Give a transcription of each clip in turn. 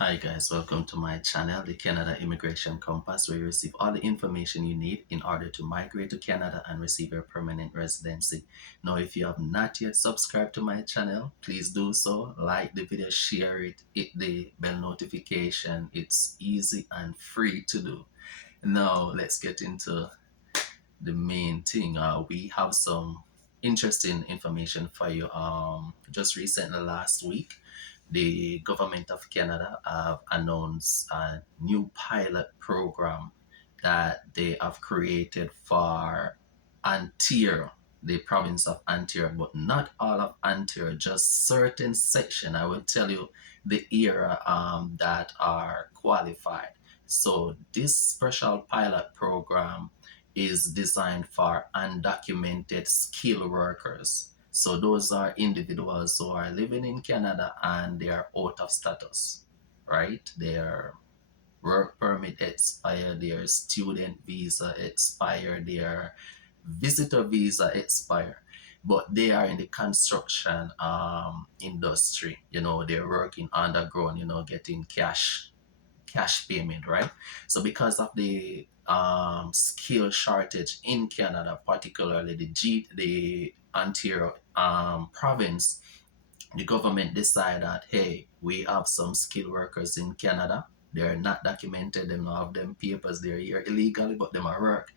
Hi guys, welcome to my channel, the Canada Immigration Compass, where you receive all the information you need in order to migrate to Canada and receive your permanent residency. Now, if you have not yet subscribed to my channel, please do so. Like the video, share it, hit the bell notification. It's easy and free to do. Now, let's get into the main thing. We have some interesting information for you. Just recently, last week, the government of Canada have announced a new pilot program that they have created for Ontario, the province of Ontario, but not all of Ontario, just certain section. I will tell you the area that are qualified. So this special pilot program is designed for undocumented skilled workers. So those are individuals who are living in Canada and they are out of status, right? Their work permit expire, their student visa expire, their visitor visa expire, but they are in the construction industry. They're working underground, getting cash payment, right? So because of the skill shortage in Canada, particularly the Ontario province, the government decided that, hey, we have some skilled workers in Canada. They're not documented, they don't have them papers, they're here illegally, but them are work.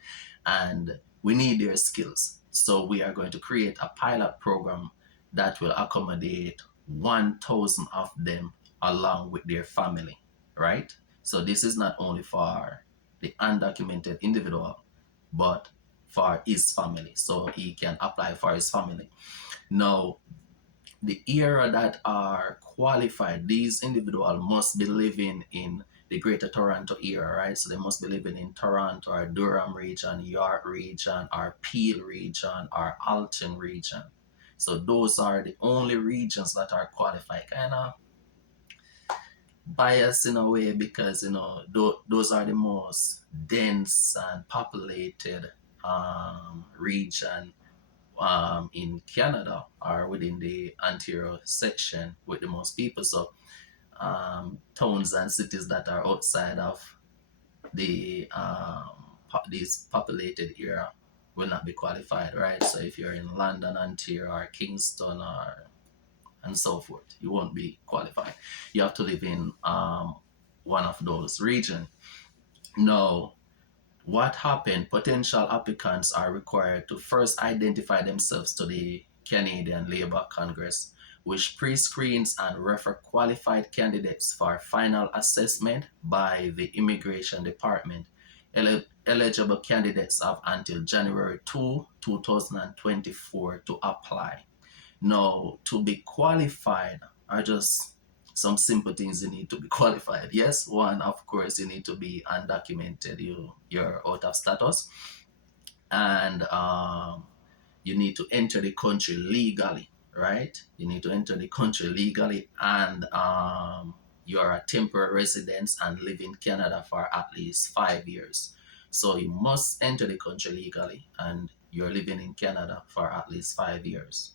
And we need their skills. So we are going to create a pilot program that will accommodate 1,000 of them along with their family, right? So this is not only for the undocumented individual, but for his family. So he can apply for his family. Now, the area that are qualified, these individuals must be living in the Greater Toronto area, right? So they must be living in Toronto or Durham region, York region, or Peel region, or Alton region. So those are the only regions that are qualified. Kind of biased in a way because those are the most dense and populated region in Canada or within the Ontario section with the most people. So towns and cities that are outside of the these populated area will not be qualified, right? So if you're in London, Ontario, or Kingston, or and so forth, you won't be qualified. You have to live in one of those regions. Now, what happened? Potential applicants are required to first identify themselves to the Canadian Labour Congress, which pre-screens and refer qualified candidates for final assessment by the Immigration Department. Eligible candidates have until January 2, 2024 to apply. Now, to be qualified are just some simple things you need to be qualified. Yes, one, of course, you need to be undocumented. You're out of status, and you need to enter the country legally, right? You need to enter the country legally, and you're a temporary resident and live in Canada for at least 5 years. So you must enter the country legally, and you're living in Canada for at least 5 years,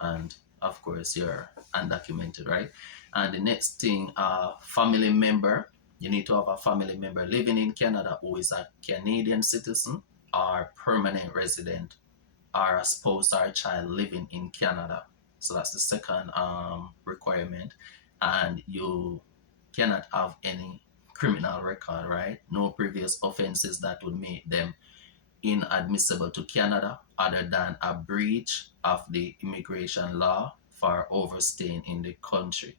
and of course you're undocumented, right? And the next thing, family member. You need to have a family member living in Canada who is a Canadian citizen or permanent resident, or a spouse or a child living in Canada. So that's the second requirement. And you cannot have any criminal record, right? No previous offenses that would make them inadmissible to Canada other than a breach of the immigration law for overstaying in the country.